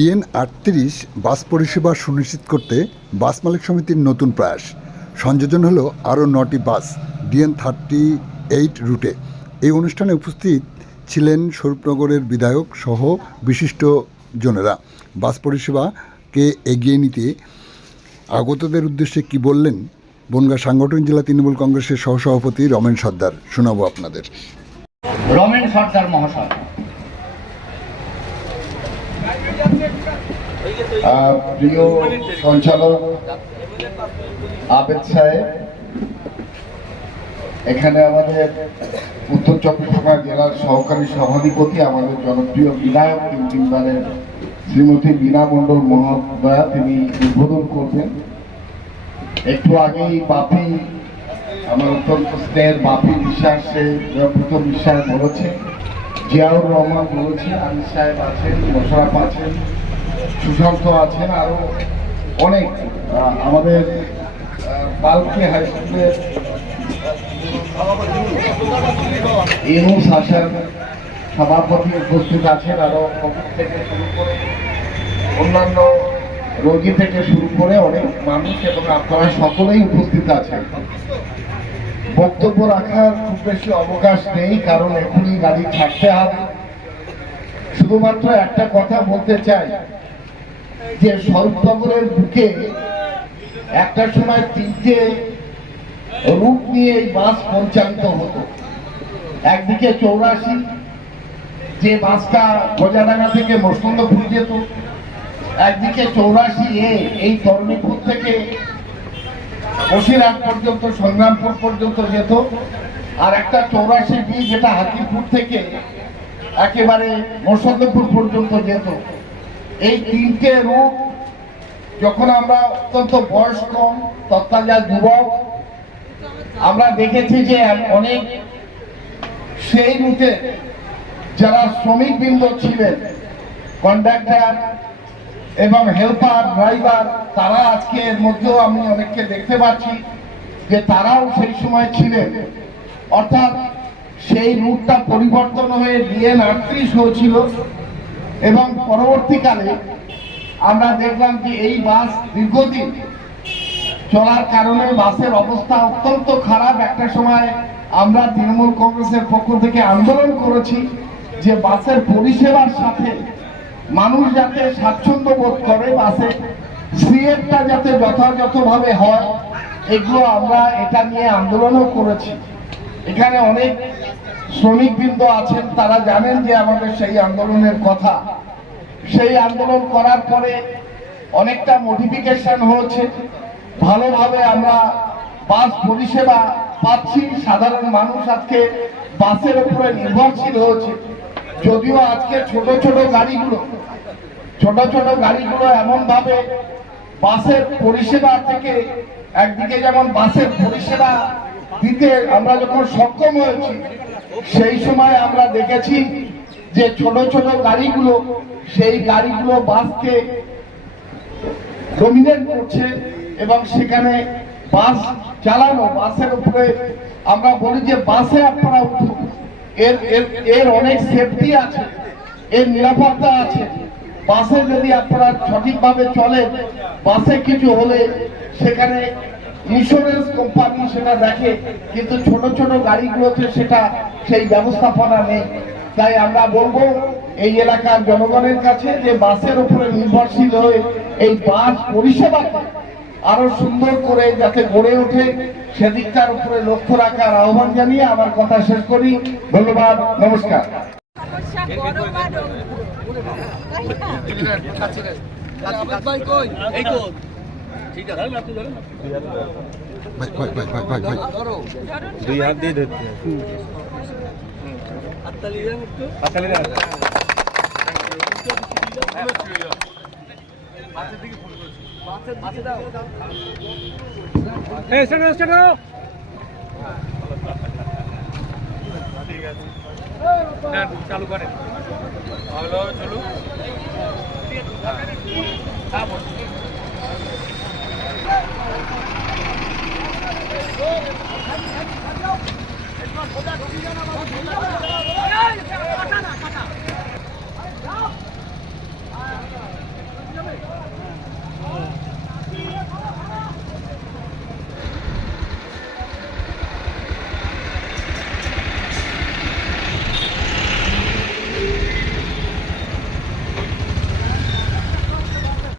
DN38 বাস পরিষেবা সুনিশ্চিত করতে বাস মালিক সমিতির নতুন প্রয়াস। সংযোজন হলো আরও 9টি বাস DN38 রুটে। এই অনুষ্ঠানে উপস্থিত ছিলেন স্বরূপনগরের বিধায়ক সহ বিশিষ্টজনেরা। বাস পরিষেবাকে এগিয়ে নিতে আগতদের উদ্দেশ্যে কি বললেন বনগাঁ সাংগঠনিক জেলা তৃণমূল কংগ্রেসের সহসভাপতি রমেন সর্দার, শোনাবো আপনাদের। রমেন সর্দার মহাশয়। প্রিয় সঞ্চালক আবেদ সাহেব, এখানে আমাদের উত্তর চব্বিশ পরগনা জেলার সহকারী সভাধিপতি, আমাদের জনপ্রিয় বিধায়ক তিনবারের শ্রীমতী বীণা মণ্ডল মহোদয়া, তিনি উদ্বোধন করবেন। একটু আগেই বাপি, আমার অত্যন্ত স্নেহের বাপি বিশ্বাস, প্রথম বিশ্বাস বলেছে, জিয়াউর রহমান বলেছে, আমির সাহেব আছেন, মোশাররফ আছেন, সুশান্ত আছেন, আরো অনেক আমাদের বালকি হাই স্কুলের ইউনুস হাসান সভাপতি উপস্থিত আছেন, আরো কোভিড থেকে শুরু করে অন্যান্য রোগী থেকে শুরু করে অনেক মানুষ, এবং আপনারা সকলেই উপস্থিত আছেন। বক্তব্য রাখার খুব বেশি অবকাশ নেই, কারণ এখনই গাড়ি ছাড়তে হবে। শুধুমাত্র একটা কথা বলতে চাই যে স্বরূপনগরের বুকে একটা সময় 3টে রুট নিয়ে এই বাস পরিচালিত হতো। একদিকে 84 যে বাসটা গজাডাঙ্গা থেকে মসলন্দপুর যেত, একদিকে 84A এই তরুণীপুর থেকে বসিরহাট পর্যন্ত, সংগ্রামপুর পর্যন্ত যেত, আর একটা 84B যেটা হাতিপুর থেকে একেবারে মসলন্দপুর পর্যন্ত যেত। এই 3টে রুট যখন আমরা অত্যন্ত বয়স কম, তৎকালীন যুবক, আমরা দেখেছি যে অনেক সেই রুটে যারা শ্রমিকবৃন্দ ছিলেন, কন্ডাক্টর এবং হেল্পার, ড্রাইভার, তারা আজকে এর মধ্যেও আমি অনেককে দেখতে পাচ্ছি যে তারাও সেই সময় ছিলেন। অর্থাৎ সেই রুটটা পরিবর্তন হয়ে DN38 হয়েছিল, এবং পরবর্তীকালে আমরা দেখলাম যে এই বাস দীর্ঘদিন চলার কারণে বাসের অবস্থা অত্যন্ত খারাপ। একটা সময় আমরা তৃণমূল কংগ্রেসের পক্ষ থেকে আন্দোলন করেছি যে বাসের পরিষেবার সাথে মানুষ যাতে স্বাচ্ছন্দ্য বোধ করে, বাসে সিটটা যাতে যথাযথভাবে হয়, এগুলো আমরা এটা নিয়ে আন্দোলনও করেছি। এখানে অনেক শ্রমিকবৃন্দ আছেন, তারা জানেন যে আমাদের সেই আন্দোলনের কথা। সেই আন্দোলন করার পরে অনেকটা মডিফিকেশন হয়েছে, ভালোভাবে আমরা বাস পরিষেবা পাচ্ছি। সাধারণ মানুষ আজকে বাসের উপরে নির্ভরশীল হয়েছে। যদিও আজকে ছোট ছোট গাড়িগুলো এমন ভাবে বাসের পরিষেবা থেকে, একদিকে যেমন বাসের পরিষেবা দিতে আমরা যখন সক্ষম হয়েছি, সেই সময় আমরা দেখেছি যে ছোট ছোট গাড়িগুলো, সেই গাড়িগুলো বাসকে ডমিনেট করছে, এবং সেখানে বাস চালানো, বাসের উপরে আমরা বলি যে বাসে আপনারা উঠুন, এর অনেক সেফটি আছে, এর নিরাপত্তা আছে। বাসে যদি আপনারা সঠিকভাবে চলেন, বাসে কিছু হলে সেখানে ইন্স্যুরেন্স কোম্পানি সেটা দেখে, কিন্তু ছোট ছোট গাড়িগুলোতে সেই ব্যবস্থাপনা নেই। তাই আমরা বলবো এই এলাকার জনগণের কাছে যে বাসের উপরে নির্ভরশীল হয়ে এই বাস পরিষেবাকে আরো সুন্দর করে যাতে গড়ে ওঠে, সেদিকটার উপরে লক্ষ্য রাখার আহ্বান জানিয়ে আমার কথা শেষ করি। ধন্যবাদ, নমস্কার। দুই হাত দিয়ে ধরতে চালু করে চলুন।